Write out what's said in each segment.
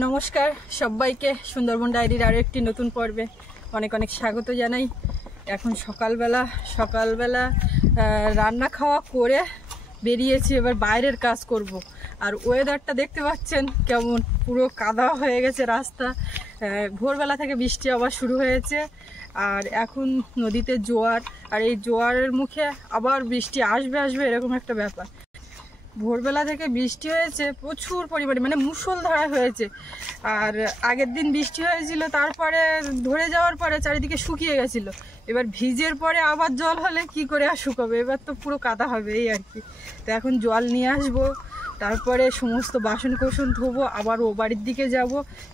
নমস্কার সবাইকে সুন্দরবন ডায়েরির আরও একটি নতুন পর্বে অনেক অনেক স্বাগত জানাই। এখন সকালবেলা রান্না খাওয়া করে বেরিয়েছি, এবার বাইরের কাজ করব। আর ওয়েদারটা দেখতে পাচ্ছেন কেমন, পুরো কাদা হয়ে গেছে রাস্তা। ভোরবেলা থেকে বৃষ্টি আবার শুরু হয়েছে, আর এখন নদীতে জোয়ার, আর এই জোয়ারের মুখে আবার বৃষ্টি আসবে এরকম একটা ব্যাপার। ভোরবেলা থেকে বৃষ্টি হয়েছে প্রচুর পরিমাণে, মানে মুষলধারা হয়েছে। আর আগের দিন বৃষ্টি হয়েছিল, তারপরে ধরে যাওয়ার পরে চারিদিকে শুকিয়ে গেছিল। এবার ভিজের পরে আবার জল হলে কি করে আর শুকাবে, এবার তো পুরো কাদা হবে এই আর কি। তো এখন জল নিয়ে আসবো, তারপরে সমস্ত বাসন কোসন ধোবো, আবার ও বাড়ির দিকে যাব।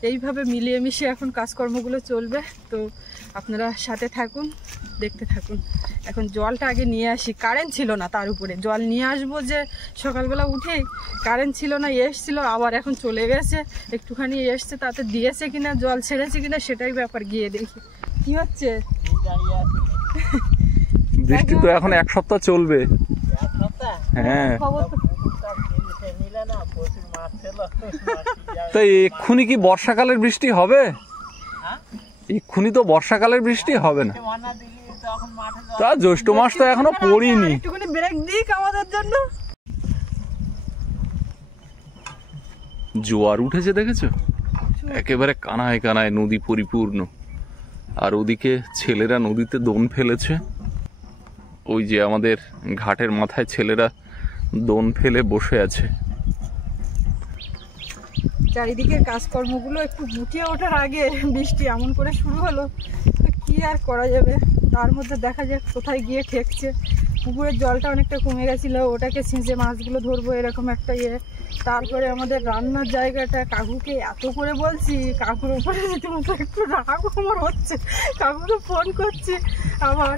এইভাবে মিলিয়ে মিশিয়ে এখন কাজকর্মগুলো চলবে। তো আপনারা সাথে থাকুন, দেখতে থাকুন। এখন জলটা আগে নিয়ে আসি, কারেন্ট ছিল না, তার উপরে জল নিয়ে আসবো যে সকালবেলা উঠেই কারেন্ট ছিল না, এসছিল আবার এখন চলে গেছে। একটুখানি এসছে, তাতে দিয়েছে কিনা, জল ছেড়েছে কিনা সেটাই ব্যাপার, গিয়ে দেখি কি হচ্ছে। বৃষ্টি তো এখন এক সপ্তাহ চলবে। হ্যাঁ, তো এক্ষুনি কি বর্ষাকালের বৃষ্টি হবে? এক্ষুনি তো বর্ষাকালের বৃষ্টি হবে না, তা জ্যৈষ্ঠ মাস তো এখনো পড়িনি। একটুখানি ব্রেক দিক আমাদের জন্য। জোয়ার উঠেছে দেখেছো, একেবারে কানায় কানায় নদী পরিপূর্ণ। আর ওদিকে ছেলেরা নদীতে দোন ফেলেছে, ওই যে আমাদের ঘাটের মাথায় ছেলেরা দোন ফেলে বসে আছে। চারিদিকের কাজকর্মগুলো একটু গুটিয়ে ওঠার আগে বৃষ্টি এমন করে শুরু হলো, কি আর করা যাবে। তার মধ্যে দেখা যাক কোথায় গিয়ে ঠেকছে। পুকুরের জলটা অনেকটা কমে গেছিলো, ওটাকে ছেঁচে মাছগুলো ধরবো এরকম একটা ইয়ে। তারপরে আমাদের রান্নার জায়গাটা, কাকুকে এত করে বলছি, কাকুর উপরে রীতিমতো একটু রাগ আমার হচ্ছে। কাকুকে ফোন করছি আবার,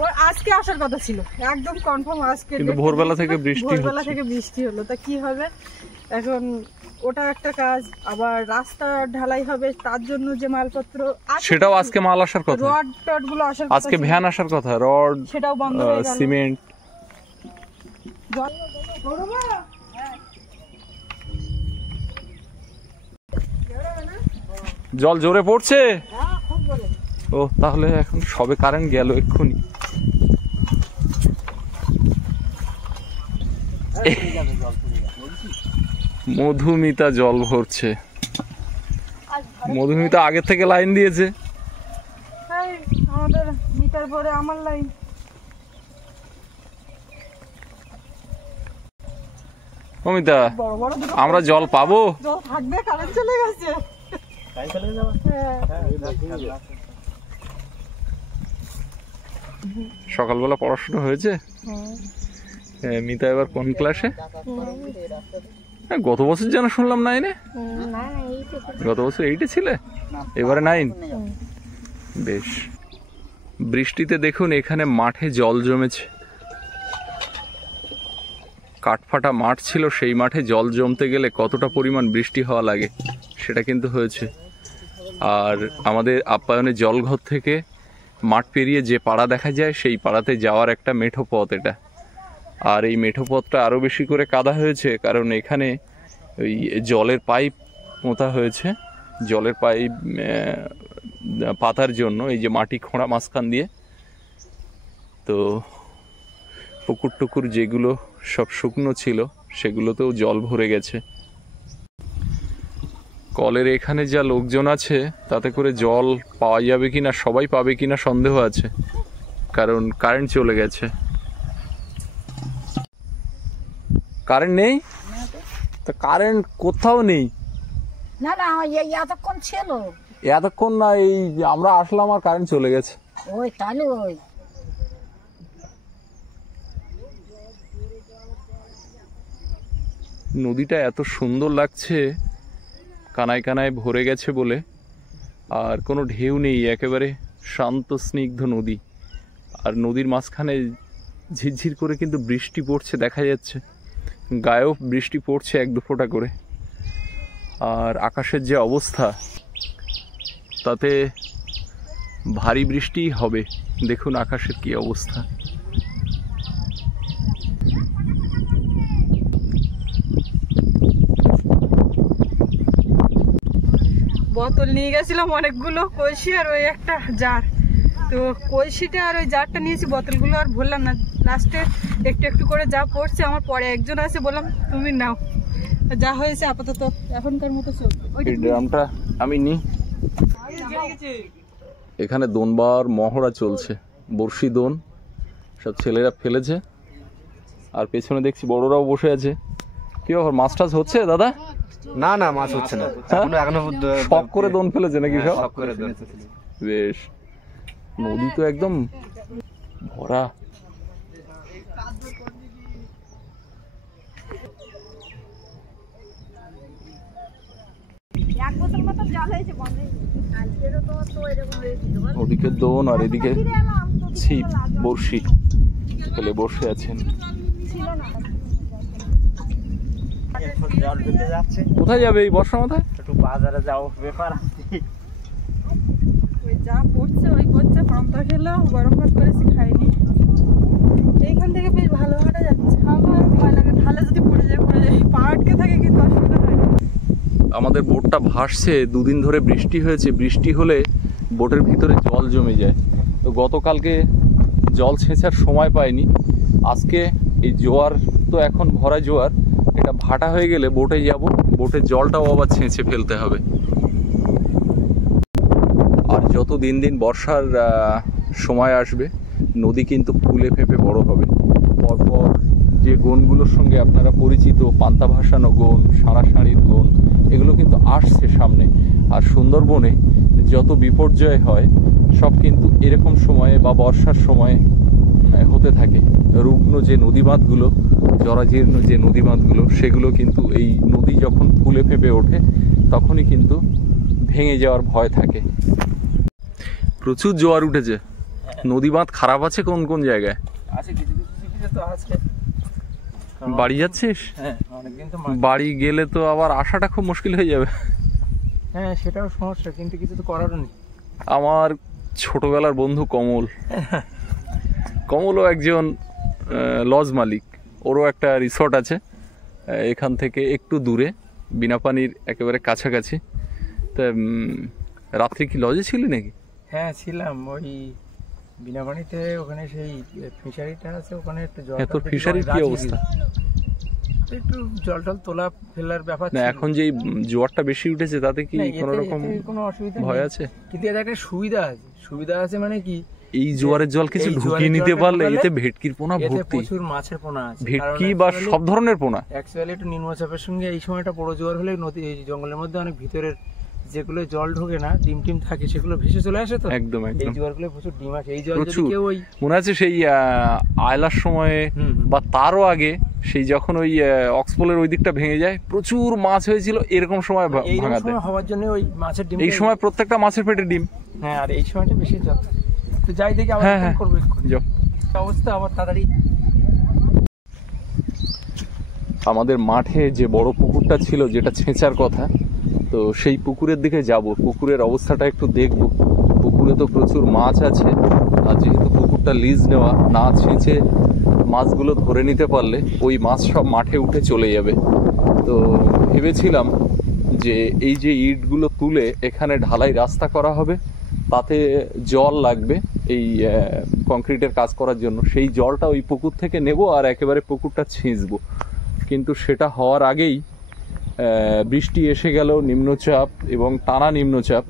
ও আজকে আসার কথা ছিল একদম কনফার্ম, আজকে ভোরবেলা থেকে বৃষ্টি হলো। তা কি হবে এখন, ওটা একটা কাজ। আবার রাস্তা ঢালাই হবে, তার জন্য যে মালপত্র, সেটাও আজকে মাল আসার কথা, রড টড গুলো আসার কথা, আজকে ভ্যান আসার কথা, রড, সেটাও বন্ধ হয়ে গেল। সিমেন্ট। জল জোরে পড়ছে। ও, তাহলে এখন সবে কারেন্ট গেল এক্ষুনি। মধুমিতা জল ভরছে। মধুমিতা আগের থেকে লাইন দিয়েছে। আমাদের মিটার পরে আমার লাইন। মমিতা, আমরা জল পাবো? জল থাকবে, কারেন্ট চলে গেছে। সকালবেলা পড়াশোনা হয়েছে? মিতা এবার কোন ক্লাসে? গত বছর যেন শুনলাম 9-এ। গত বছর 8-এ ছিলে, এবারে 9। বেশ। বৃষ্টিতে দেখুন এখানে মাঠে জল জমেছে। কাঠফাটা মাঠ ছিল, সেই মাঠে জল জমতে গেলে কতটা পরিমাণ বৃষ্টি হওয়া লাগে সেটা কিন্তু হয়েছে। আর আমাদের আপ্যায়নের জলঘর থেকে মাঠ পেরিয়ে যে পাড়া দেখা যায়, সেই পাড়াতে যাওয়ার একটা মেঠো পথ এটা। আর এই মেঠো পথটা আরও বেশি করে কাদা হয়েছে, কারণ এখানে ওই জলের পাইপ পোঁতা হয়েছে। জলের পাইপ পাতার জন্য এই যে মাটি খোঁড়া মাঝখান দিয়ে, তো পুকুর টুকুর যেগুলো সব শুকনো ছিল সেগুলোতেও জল ভরে গেছে। কলের এখানে যা লোকজন আছে, তাতে করে জল পাওয়া যাবে কিনা, সবাই পাবে কিনা সন্দেহ আছে, কারণ কারেন্ট চলে গেছে। কারেন্ট নেই তো, কারেন্ট কোথাও নেই। না না, এতক্ষণ ছিল। এতক্ষণ না, এই আমরা আসলাম আর কারেন্ট চলে গেছে। ওই তাহলে ওই নদীটা এত সুন্দর লাগছে, কানায় কানায় ভরে গেছে বলে। আর কোনো ঢেউ নেই, একেবারে শান্ত স্নিগ্ধ নদী। আর নদীর মাঝখানে ঝিরঝির করে কিন্তু বৃষ্টি পড়ছে, দেখা যাচ্ছে গায়েও বৃষ্টি পড়ছে 1-2 ফোঁটা করে। আর আকাশের যে অবস্থা, তাতে ভারী বৃষ্টিই হবে। দেখুন আকাশের কি অবস্থা। বোতল নিয়ে গেছিলাম অনেকগুলো, কলসি আর ওই একটা জার। তো কলসিটা আর ওই জারটা নিয়েছি, বোতলগুলো আর ভরলাম না। লাস্টে একটু একটু করে যা পড়ছে, আমার পরে একজন আছে, বললাম তুমি নাও, যা হয়েছে আপাতত এখনকার মতো চলবে। এই ড্রামটা আমি নিই। এখানে দোনবার মহড়া চলছে, বড়শি দোন সব ছেলেরা ফেলেছে, আর পেছনে দেখছি বড়রাও বসে আছে। কি ব্যাপার, মাছ টাছ হচ্ছে দাদা? না না, মাছ হচ্ছে না এখনো শখ করে দোন ফেলেছে নাকি সব? শখ করে দোন। বেশ, নদী তো একদম ভরা। ওদিকে দোন আর এদিকে ছিপ বড়শি ফেলে বসে আছেন। জল ঢুকে যাচ্ছে, কোথায় যাবে এই বর্ষা মাথায়? একটু বাজারে যাও, ব্যাপার ওই যা পড়ছে ওই করছে, পান্তা খেলাম, গরম ভাত করেছি খাইনি। এইখান থেকে বেশ ভালো হাঁটা যাচ্ছে। আমার ভয় লাগে ঢালে যদি পড়ে যায়, পা আটকে থাকে, কিন্তু অসুবিধা হয় না। আমাদের বোটটা ভাসছে, দুদিন ধরে বৃষ্টি হয়েছে, বৃষ্টি হলে বোটের ভিতরে জল জমে যায়। তো গতকালকে জল ছেঁচার সময় পাইনি, আজকে এই জোয়ার তো এখন ভরা জোয়ার, এটা ভাটা হয়ে গেলে বোটে যাব, বোটের জলটাও আবার ছেঁচে ফেলতে হবে। আর যত দিন দিন বর্ষার সময় আসবে, নদী কিন্তু ফুলে ফেঁপে বড় হবে। পরপর যে গনগুলোর সঙ্গে আপনারা পরিচিত, পান্তা ভাসানো গন, সাঁড়াসাঁড়ির গন, এগুলো কিন্তু আসছে সামনে। আর সুন্দরবনে যত বিপর্যয় হয় সব কিন্তু এরকম সময়ে বা বর্ষার সময়ে হতে থাকে। রুগ্ন যে নদীবাঁধগুলো, জরাজীর্ণ যে নদীবাঁধগুলো, সেগুলো কিন্তু এই নদী যখন ফুলে ফেঁপে ওঠে তখনই কিন্তু ভেঙে যাওয়ার ভয় থাকে। প্রচুর জোয়ার উঠেছে। নদীবাঁধ খারাপ আছে কোন কোন জায়গায়? আছে কিছু কিছু তো আছে। বাড়ি যাচ্ছিস? হ্যাঁ, অনেকদিন তো বাড়ি গেলে তো আবার আসাটা খুব মুশকিল হয়ে যাবে। হ্যাঁ, সেটাও সমস্যা, কিন্তু কিছু তো করারও নেই। আমার ছোটবেলার বন্ধু কমল, কমলও একজন লজ মালিক, ওরও একটা রিসর্ট আছে এখান থেকে একটু দূরে, বিনাপানির একেবারে কাছাকাছি। তা রাত্রি কি লজে ছিলি নাকি? হ্যাঁ ছিলাম, ওই বিনাপানিতে, ওখানে সেই ফিশারিটা আছে, ওখানে একটু জল। তোর ফিশারির কি অবস্থা? একটু জল টল তোলা ফেলার ব্যাপার না, এখন যে জোয়ারটা বেশি উঠেছে তাতে কি কোনো রকম কোনো অসুবিধা ভয় আছে? কিন্তু এর একটা সুবিধা আছে। সুবিধা আছে মানে কি, এই জোয়ারের জল কিছু ঢুকিয়ে নিতে পারলে এতে ভেটকির পোনা এতে ভর্তি, প্রচুর মাছের পোনা আছে, ভেটকি বা সব ধরনের পোনা। অ্যাকচুয়ালি একটু নিম্নচাপের সঙ্গে এই সময়টা বড় জোয়ার হলে নদী, এই জঙ্গলের মধ্যে অনেক ভিতরের যেগুলো জল ঢোকে না, ডিম টিম থাকে, সেগুলো ভেসে চলে আসে। তো একদম এই একদম জোয়ারগুলো প্রচুর ডিম আসে। এই জল যদি প্রচুর। কেউ ওই মনে আছে সেই আয়লার সময়ে বা তারও আগে, সেই যখন ওই অক্সপোলের ওই দিকটা ভেঙে যায়, প্রচুর মাছ হয়েছিল এরকম সময় এই ভাঙাতে। সময় হওয়ার জন্য ওই মাছের ডিম, এই সময় প্রত্যেকটা মাছের পেটে ডিম। হ্যাঁ, আর এই সময়টা বেশি জল। তো যাই দেখি আবার হ্যাঁ, ফোন হ্যাঁ। করবো। যাও। অবস্থা আবার তাড়াতাড়ি। আমাদের মাঠে যে বড় পুকুরটা ছিল, যেটা ছেঁচার কথা, তো সেই পুকুরের দিকে যাব, পুকুরের অবস্থাটা একটু দেখব। পুকুরে তো প্রচুর মাছ আছে, আর যেহেতু পুকুরটা লিজ নেওয়া, না ছেঁচে মাছগুলো ধরে নিতে পারলে ওই মাছ সব মাঠে উঠে চলে যাবে। তো ভেবেছিলাম যে এই যে ইটগুলো তুলে এখানে ঢালাই রাস্তা করা হবে, তাতে জল লাগবে এই কংক্রিটের কাজ করার জন্য, সেই জলটা ওই পুকুর থেকে নেব আর একেবারে পুকুরটা ছেঁচবো। কিন্তু সেটা হওয়ার আগেই বৃষ্টি এসে গেল, নিম্নচাপ এবং টানা নিম্নচাপ।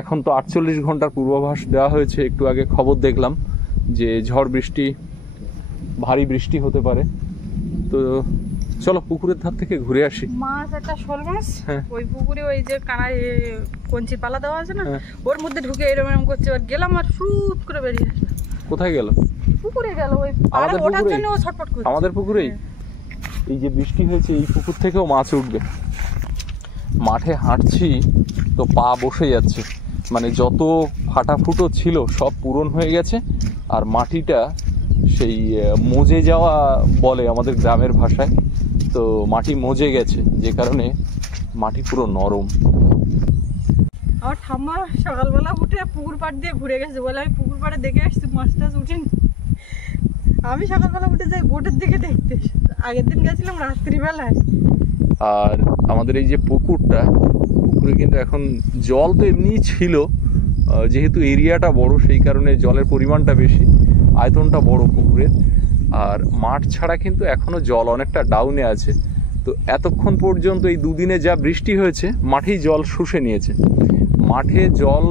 এখন তো 48 ঘন্টার পূর্বাভাস দেওয়া হয়েছে, একটু আগে খবর দেখলাম যে ঝড় বৃষ্টি, ভারী বৃষ্টি হতে পারে। তো চলো পুকুরের ধার থেকে ঘুরে আসি। মাছ একটা শোল মাছ, হ্যাঁ। ওই পুকুরে ওই যে কানায় কঞ্চি পালা দেওয়া আছে না, হ্যাঁ। ওর মধ্যে ঢুকে এরকম এরকম করছে, আর গেলাম আর শুট করে বেরিয়ে আসলো। কোথায় গেল? পুকুরে গেল, ওই আমাদের পাড়ে ওঠার পুকুরেই? জন্য ও ছটফট করছে। আমাদের পুকুরেই? এই যে বৃষ্টি হয়েছে, এই পুকুর থেকেও মাছ উঠবে। মাঠে হাঁটছি তো পা বসে যাচ্ছে, মানে যত ফাটাফুটো ছিল সব পূরণ হয়ে গেছে, আর মাটিটা সেই মজে যাওয়া বলে আমাদের গ্রামের ভাষায়, তো মাটি মজে গেছে, যে কারণে মাটি পুরো নরম। আমার ঠাম্মা সকালবেলা উঠে পুকুর পাড় দিয়ে ঘুরে গেছে, বলে আমি পুকুর পাড়ে দেখে আসছি মাছ টাছ উঠিনি। আমি সকালবেলা উঠে যাই বোটের দিকে দেখতে, আগের দিন গেছিলাম রাত্রিবেলায়। আর আমাদের এই যে পুকুরটা পুকুরে কিন্তু এখন জল তো এমনিই ছিল, যেহেতু এরিয়াটা বড় সেই কারণে জলের পরিমাণটা বেশি, আয়তনটা বড় পুকুরের। আর মাঠ ছাড়া কিন্তু এখনো জল অনেকটা ডাউনে আছে। তো এতক্ষণ পর্যন্ত এই দুদিনে যা বৃষ্টি হয়েছে মাঠেই জল শুষে নিয়েছে। মাঠে জল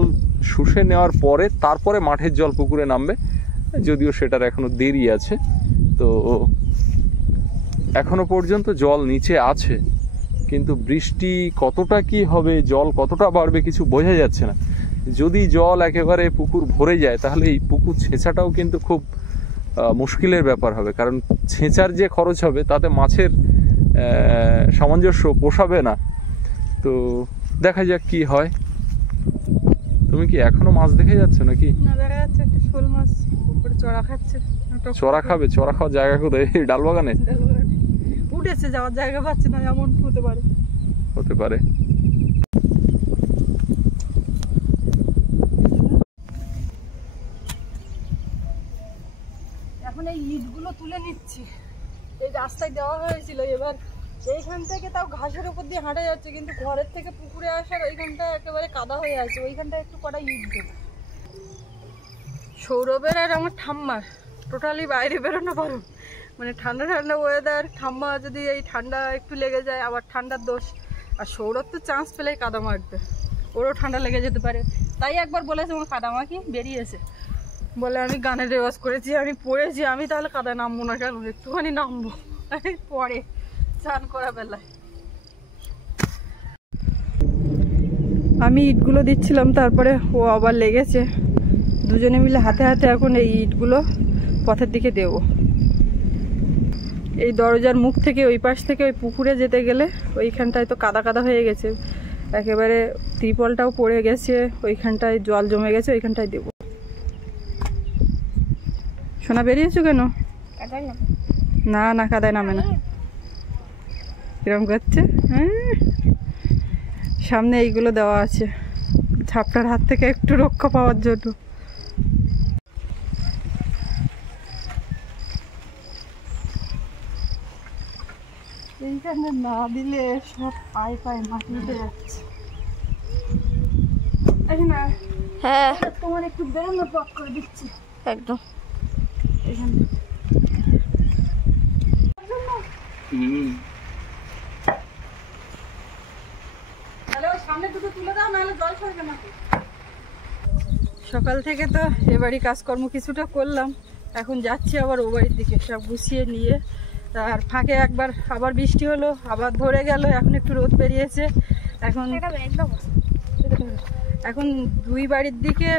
শুষে নেওয়ার পরে তারপরে মাঠের জল পুকুরে নামবে, যদিও সেটার এখনো দেরি আছে। তো এখনো পর্যন্ত জল নিচে আছে, কিন্তু বৃষ্টি কতটা কি হবে, জল কতটা বাড়বে কিছু বোঝা যাচ্ছে না। যদি জল একেবারে পুকুর ভরে যায় তাহলে এই পুকুর ছেঁচাটাও কিন্তু খুব মুশকিলের ব্যাপার হবে, কারণ ছেঁচার যে খরচ হবে তাতে মাছের সামঞ্জস্য পোষাবে না। তো দেখা যাক কি হয়। তুমি কি এখনো মাছ দেখে যাচ্ছ নাকি? না, দেখা যাচ্ছে একটা শোল মাছ উপরে চড়া খাচ্ছে। চড়া খাবে? চড়া খাওয়ার জায়গা কোথায়? ডাল বাগানে উঠেছে, যাওয়ার জায়গা পাচ্ছে না, এমন হতে পারে। হতে পারে। এখন এই ইটগুলো তুলে নিচ্ছি। এই রাস্তায় দেওয়া হয়েছিল, এবার এইখান থেকে তাও ঘাসের উপর দিয়ে হাঁটা যাচ্ছে, কিন্তু ঘরের থেকে পুকুরে আসার ওইখানটা একেবারে কাদা হয়ে আছে, ওইখানটা একটু কটা ইট দেবো। সৌরভের আর আমার ঠাম্মার টোটালি বাইরে বেরোনো পারো, মানে ঠান্ডা ঠান্ডা ওয়েদার, ঠাম্মা যদি এই ঠান্ডা একটু লেগে যায় আবার ঠান্ডার দোষ, আর সৌরভ তো চান্স পেলেই কাদা মারবে, ওরও ঠান্ডা লেগে যেতে পারে। তাই একবার বলেছে আমার কাদা মাখি বেরিয়েছে, বলে আমি গানের রেওয়াজ করেছি, আমি পড়েছি, আমি তাহলে কাদায় নামবো না কেন, একটুখানি নামবো পরে স্নান করা বেলায়। আমি ইটগুলো দিচ্ছিলাম, তারপরে ও আবার লেগেছে, দুজনে মিলে হাতে হাতে এখন এই ইটগুলো পথের দিকে দেব। এই দরজার মুখ থেকে ওই পাশ থেকে ওই পুকুরে যেতে গেলে ওইখানটায় তো কাদা কাদা হয়ে গেছে, একেবারে ত্রিপলটাও পড়ে গেছে, ওইখানটায় জল জমে গেছে, ওইখানটায় দেবো। সোনা বেরিয়েছো কেন? না না, কাদায় নামে না। কিরম করছে? হ্যাঁ, সামনে এইগুলো দেওয়া আছে ঝাপটার হাত থেকে একটু রক্ষা পাওয়ার জন্য। এইখানে না দিলে সব পায়ে পায়ে মাটি উঠে যাচ্ছে। হ্যাঁ, তোমার একটু বেরোনোর পথ করে দিচ্ছি একদম এখানে। সকাল থেকে তো এবারই কাজকর্ম কিছুটা করলাম, এখন যাচ্ছি আবার ও বাড়ির দিকে সব গুছিয়ে নিয়ে। আর ফাঁকে একবার আবার বৃষ্টি হলো, আবার ধরে গেল, এখন একটু রোদ বেরিয়েছে। এখন দুই বাড়ির দিকে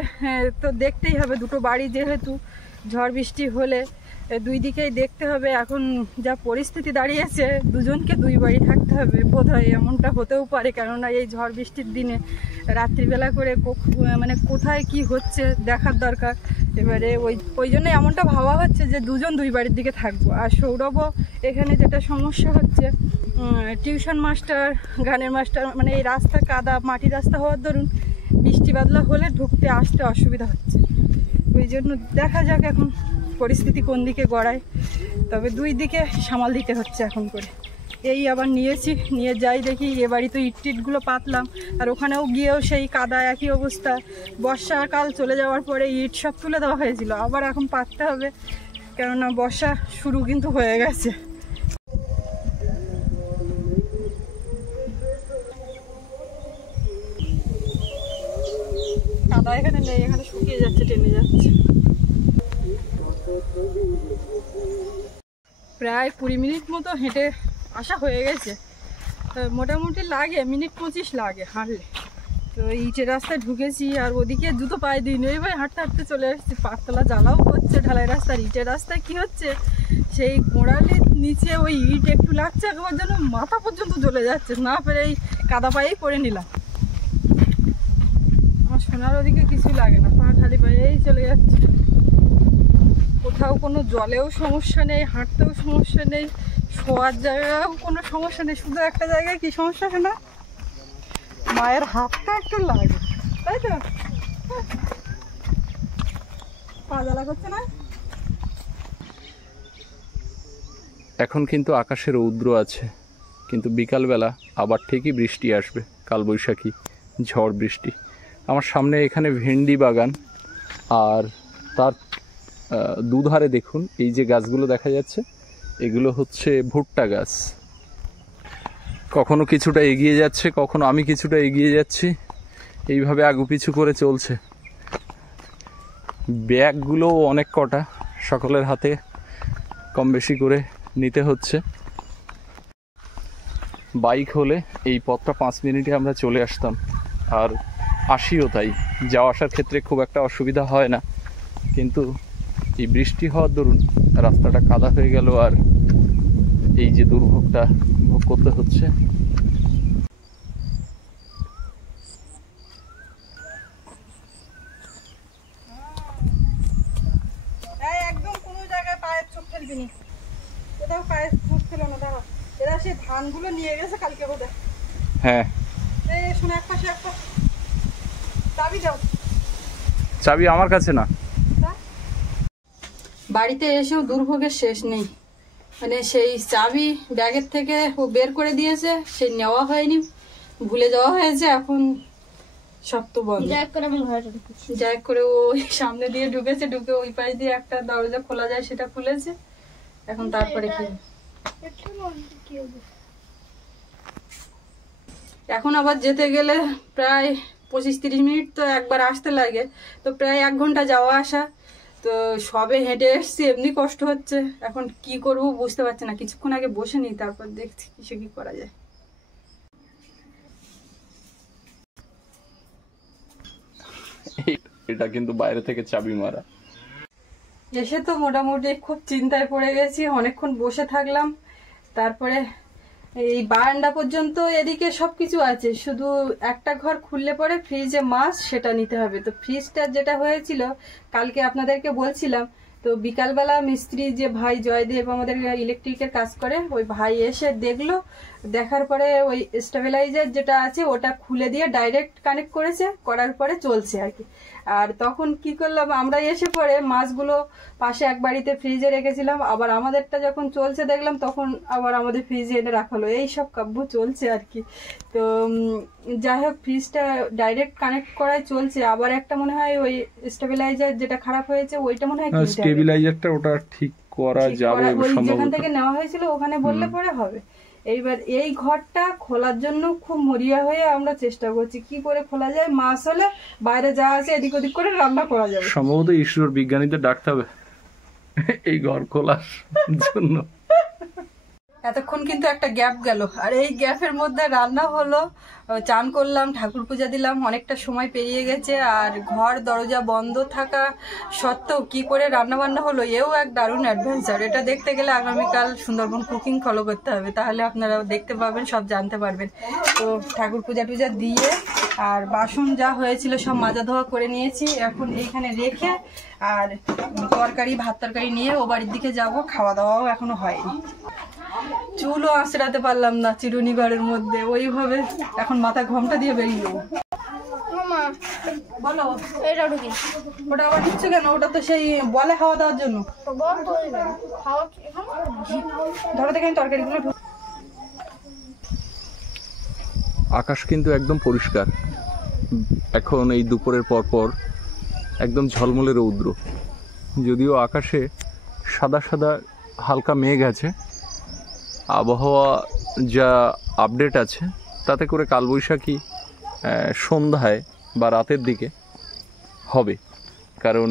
তো দেখতেই হবে, দুটো বাড়ি যেহেতু, ঝড় বৃষ্টি হলে দুই দিকেই দেখতে হবে। এখন যা পরিস্থিতি দাঁড়িয়েছে দুজনকে দুই বাড়ি থাকতে হবে বোধহয়, এমনটা হতেও পারে, কেননা এই ঝড় বৃষ্টির দিনে রাত্রিবেলা করে মানে কোথায় কি হচ্ছে দেখার দরকার। এবারে ওই জন্য এমনটা ভাবা হচ্ছে যে দুজন দুই বাড়ির দিকে থাকবো। আর সৌরভও এখানে যেটা সমস্যা হচ্ছে, টিউশন মাস্টার, গানের মাস্টার, মানে এই রাস্তা কাদা মাটির রাস্তা হওয়ার দরুন বৃষ্টি বাদলা হলে ঢুকতে আসতে অসুবিধা হচ্ছে। ওই জন্য দেখা যাক এখন পরিস্থিতি কোন দিকে গড়ায়, তবে দুই দিকে সামাল দিতে হচ্ছে এখন করে। এই আবার নিয়ে যাই দেখি, এ বাড়ি তো ইট টিটগুলো পাতলাম, আর ওখানেও গিয়েও সেই কাদা একই অবস্থা। বর্ষাকাল চলে যাওয়ার পরে ইট সব তুলে দেওয়া হয়েছিল, আবার এখন পাততে হবে, কেননা বর্ষা শুরু কিন্তু হয়ে গেছে। কাদা এখানে নেই, এখানে শুকিয়ে যাচ্ছে, টেনে যাচ্ছে। প্রায় 20 মিনিট মতো হেঁটে আসা হয়ে গেছে, মোটামুটি লাগে মিনিট 25 লাগে হাঁটলে। তো ইটের রাস্তায় ঢুকেছি, আর ওদিকে জুতো পায়ে দিই নেই ভাই, হাঁটতে হাঁটতে চলে আসছি। পাতলা জ্বালাও করছে ঢালাই রাস্তার, ইটের রাস্তায় কি হচ্ছে, সেই গোড়ালির নিচে ওই ইট একটু লাগছে, একবার যেন মাথা পর্যন্ত জ্বলে যাচ্ছে, না পেরে এই কাদা পায়েই পরে নিলাম। আমার সোনার ওদিকে কিছুই লাগে না, পা খালি পায়েই চলে যাচ্ছে। কোথাও কোনো জলেও সমস্যা নেই, হাঁটতেও সমস্যা নেই, শোয়ার জায়গাও কোনো সমস্যা নেই, শুধু একটা জায়গায় কি সমস্যা না, মায়ের হাতটা একটু লাগে, তাই তো পা জ্বালা করছে না। এখন কিন্তু আকাশের রৌদ্র আছে, কিন্তু বিকালবেলা আবার ঠিকই বৃষ্টি আসবে, কালবৈশাখী ঝড় বৃষ্টি। আমার সামনে এখানে ভেন্ডি বাগান, আর তার দুধারে দেখুন এই যে গাছগুলো দেখা যাচ্ছে, এগুলো হচ্ছে ভুট্টা গাছ। কখনো কিছুটা এগিয়ে যাচ্ছে, কখনো আমি কিছুটা এগিয়ে যাচ্ছি, এইভাবে আগুপিছু করে চলছে। ব্যাগগুলো অনেক কটা, সকলের হাতে কম বেশি করে নিতে হচ্ছে। বাইক হলে এই পথটা 5 মিনিটে আমরা চলে আসতাম, আর আসিও তাই। যাওয়া আসার ক্ষেত্রে খুব একটা অসুবিধা হয় না, কিন্তু এই বৃষ্টি হওয়ার দরুন রাস্তাটা কাদা হয়ে গেল, আর এই যে দুর্ভোগটা ভোগ করতে হচ্ছে। একদম কোনো জায়গায় পায়ের চোখ ফেলবি নি, কোথাও পায়ের চোখ ফেলো না। দাঁড়া, এরা সেই ধানগুলো নিয়ে গেছে কালকে বোধহয়। হ্যাঁ, এই শোনো, এক পাশে চাবি দাও। চাবি আমার কাছে না। বাড়িতে এসেও দুর্ভোগের শেষ নেই, মানে সেই চাবি ব্যাগের থেকে ও বের করে দিয়েছে, সেই নেওয়া হয়নি, ভুলে যাওয়া হয়েছে, এখন সব তো বন্ধ। যাই করে ও সামনে দিয়ে ঢুকেছে, ঢুকে ওই পাশ দিয়ে একটা দরজা খোলা যায় সেটা খুলেছে, এখন তারপরে কি এখন আবার যেতে গেলে প্রায় 25-30 মিনিট তো একবার আসতে লাগে, তো প্রায় 1 ঘন্টা যাওয়া আসা। তো সবে হেঁটে এসছি, এমনি কষ্ট হচ্ছে, এখন কি করব বুঝতে পারছি না। কিছুক্ষণ আগে বসে নিই, তারপর দেখছি কিছু কি করা যায়। এটা কিন্তু বাইরে থেকে চাবি মারা। এসে তো মোটামুটি খুব চিন্তায় পড়ে গেছি, অনেকক্ষণ বসে থাকলাম। তারপরে এই বারান্দা পর্যন্ত এদিকে সবকিছু আছে, শুধু একটা ঘর খুললে পরে ফ্রিজে মাছ সেটা নিতে হবে। তো ফ্রিজটা যেটা হয়েছিল কালকে আপনাদেরকে বলছিলাম, তো বিকালবেলা মিস্ত্রি যে ভাই জয়দেব আমাদের ইলেকট্রিকের কাজ করে, ওই ভাই এসে দেখলো, দেখার পরে ওই স্টেবিলাইজার যেটা আছে ওটা খুলে দিয়ে ডাইরেক্ট কানেক্ট করেছে, করার পরে চলছে আর কি। আর তখন কি করলাম, আমরা এসে পরে মাছগুলো পাশে এক বাড়িতে ফ্রিজে রেখেছিলাম, আবার আমাদেরটা যখন চলছে দেখলাম, তখন আবার আমাদের ফ্রিজে এনে রাখা হলো। এই সব কাব্য চলছে আর কি। তো যাই হোক, ফ্রিজটা ডাইরেক্ট কানেক্ট করায় চলছে। আবার একটা মনে হয় ওই স্টেবিলাইজার যেটা খারাপ হয়েছে ওইটা মনে হয় স্টেবিলাইজারটা ওটা ঠিক করা যাবে, ওই যেখান থেকে নেওয়া হয়েছিল ওখানে বললে পরে হবে। এইবার এই ঘরটা খোলার জন্য খুব মরিয়া হয়ে আমরা চেষ্টা করছি, কি করে খোলা যায়। মাছ হলে বাইরে যা আছে এদিক ওদিক করে রান্না করা যাবে। সম্ভবত ঈশ্বর বিজ্ঞানীদের ডাকতে হবে এই ঘর খোলার জন্য। এতক্ষণ কিন্তু একটা গ্যাপ গেল, আর এই গ্যাপের মধ্যে রান্না হলো, চান করলাম, ঠাকুর পূজা দিলাম, অনেকটা সময় পেরিয়ে গেছে। আর ঘর দরজা বন্ধ থাকা সত্ত্বেও কি করে রান্না বান্না হলো, এও এক দারুণ অ্যাডভেঞ্চার। এটা দেখতে গেলে আগামীকাল সুন্দরবন কুকিং ফলো করতে হবে, তাহলে আপনারা দেখতে পাবেন, সব জানতে পারবেন। তো ঠাকুর পূজা টুজা দিয়ে আর বাসন যা হয়েছিল সব মাজা ধোয়া করে নিয়েছি, এখন এইখানে রেখে আর তরকারি ভাত তরকারি নিয়ে ও বাড়ির দিকে যাব। খাওয়া দাওয়াও এখনো হয়নি, চুলও আঁচড়াতে পারলাম না চিরুনি ঘরের মধ্যে, ওইভাবে এখন মাথা ঘোমটা দিয়ে বেরিয়ে যাবো। বলো, ওটা আবার ঢুকছে কেন? ওটা তো সেই বলে হাওয়া দেওয়ার জন্য। ধরো দেখে তরকারিগুলো। আকাশ কিন্তু একদম পরিষ্কার এখন, এই দুপুরের পর একদম ঝলমলে রৌদ্র। যদিও আকাশে সাদা সাদা হালকা মেঘ আছে, আবহাওয়া যা আপডেট আছে তাতে করে কালবৈশাখী সন্ধ্যায় বা রাতের দিকে হবে, কারণ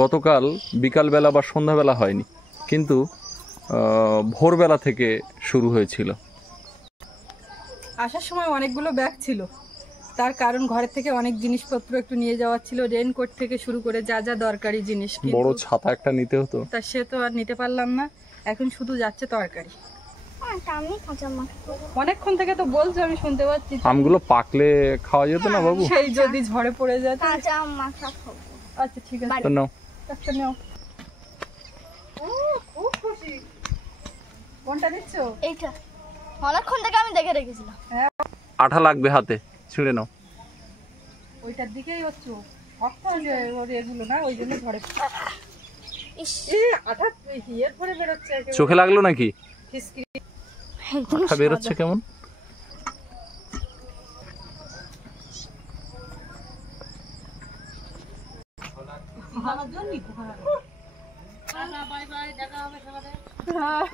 গতকাল বিকালবেলা বা সন্ধ্যাবেলা হয়নি, কিন্তু ভোরবেলা থেকে শুরু হয়েছিল। আসার সময় অনেকগুলো ব্যাগ ছিল, তার কারণ ঘরের থেকে অনেক জিনিসপত্র একটু নিয়ে যাওয়ার ছিল, রেনকোট থেকে শুরু করে যা যা দরকারি জিনিস। বড় ছাতা একটা নিতে হতো, তা সে তো আর নিতে পারলাম না, এখন শুধু যাচ্ছে তরকারি। অনেকক্ষণ থেকে তো বলছো, আমি শুনতে পাচ্ছি। আমগুলো পাকলে খাওয়া যেত না বাবু? সেই যদি ঝড়ে পড়ে যায়। আচ্ছা ঠিক আছে, নাও একটা নাও। খুব খুশি। কোনটা দিচ্ছ? এইটা অনেকক্ষণ থেকে আমি দেখে রেখেছিলাম। আঠা লাগবে হাতে, ছিঁড়ে নাও। ওইটার দিকেই হচ্ছে শক্ত হয়ে ওর এগুলো না, ওই জন্য ঝড়ে আঠা হিয়ের পরে বেরোচ্ছে। চোখে লাগলো নাকি? ফিসকি আঠা বেরোচ্ছে কেমন? হ্যাঁ